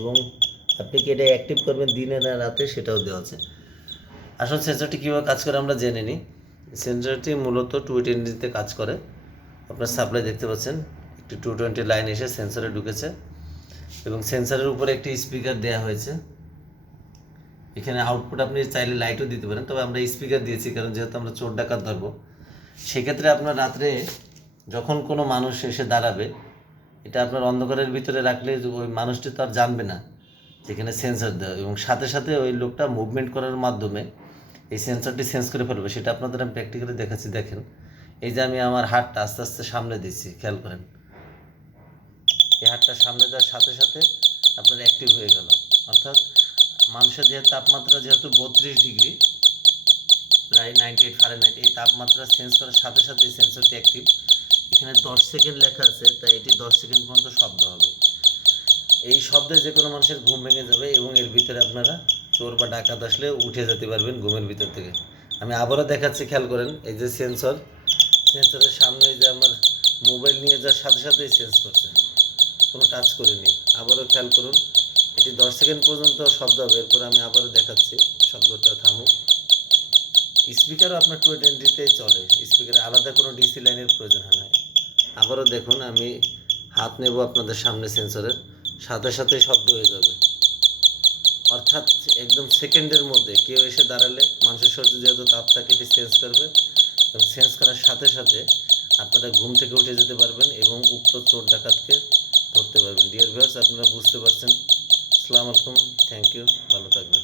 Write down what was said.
এবং আপনি কি এটা অ্যাক্টিভ করবেন দিনে না রাতে সেটাও দেওয়া আছে। আসল সেন্সরটি কীভাবে কাজ করে আমরা জেনে নিই। সেন্সরটি মূলত 220 কাজ করে। আপনার সাপ্লাই দেখতে পাচ্ছেন, একটি 220 লাইন এসে সেন্সরে ঢুকেছে এবং সেন্সরের উপরে একটি স্পিকার দেওয়া হয়েছে। এখানে আউটপুট আপনি চাইলে লাইটও দিতে পারেন, তবে আমরা স্পিকার দিয়েছি কারণ যেহেতু আমরা চোর ডাকাত ধরবো। সেক্ষেত্রে আপনার রাত্রে যখন কোনো মানুষ এসে দাঁড়াবে, এটা আপনার অন্ধকারের ভিতরে রাখলে ওই মানুষটি তো আর জানবে না যেখানে সেন্সর দেওয়া, এবং সাথে সাথে ওই লোকটা মুভমেন্ট করার মাধ্যমে এই সেন্সরটি সেন্স করে ফেলবে। সেটা আপনাদের আমি প্র্যাকটিক্যালি দেখাচ্ছি। দেখেন, এই যে আমি আমার হাতটা আস্তে আস্তে সামনে দিচ্ছি, খেয়াল করেন, এই হাতটা সামনে দেওয়ার সাথে সাথে আপনার অ্যাক্টিভ হয়ে গেল। অর্থাৎ মানুষের দেহের তাপমাত্রা যেহেতু 32 ডিগ্রি, প্রায় 98 ফারেনহাইট, এই তাপমাত্রা সেন্স করার সাথে সাথে এই সেন্সরটি অ্যাক্টিভ। এখানে 10 সেকেন্ড লেখা আছে, তাই এটি 10 সেকেন্ড পর্যন্ত শব্দ হবে। এই শব্দে যে কোনো মানুষের ঘুম ভেঙে যাবে এবং এর ভিতরে আপনারা চোর বা ডাকাত আসলে উঠে যেতে পারবেন ঘুমের ভিতর থেকে। আমি আবারও দেখাচ্ছি, খেয়াল করেন, এই যে সেন্সরের সামনে যে আমার মোবাইল নিয়ে যাওয়ার সাথে সাথেই সেন্স করছে, কোনো টাচ করিনি। আবারও খেয়াল করুন, এটি 10 সেকেন্ড পর্যন্ত শব্দ হবে। এরপর আমি আবারও দেখাচ্ছি, শব্দটা থামুক। স্পিকারও আপনার 220তেই চলে, স্পিকারে আলাদা কোনো ডিসি লাইনের প্রয়োজন হয় না। আবারও দেখুন, আমি হাত নেব আপনাদের সামনে, সেন্সরের সাথে সাথে শব্দ হয়ে যাবে। অর্থাৎ একদম সেকেন্ডের মধ্যে কেউ এসে দাঁড়ালে মানুষের শরীরে যেহেতু তাপ থাকে, এটি সেন্স করবে এবং সেন্স করার সাথে সাথে আপনারা ঘুম থেকে উঠে যেতে পারবেন এবং উক্ত চোর ডাকাতকে ধরতে পারবেন। ডিয়ার ভিউয়ার্স, আপনারা বুঝতে পারছেন। আসসালামু আলাইকুম, থ্যাংক ইউ, ভালো থাকবেন।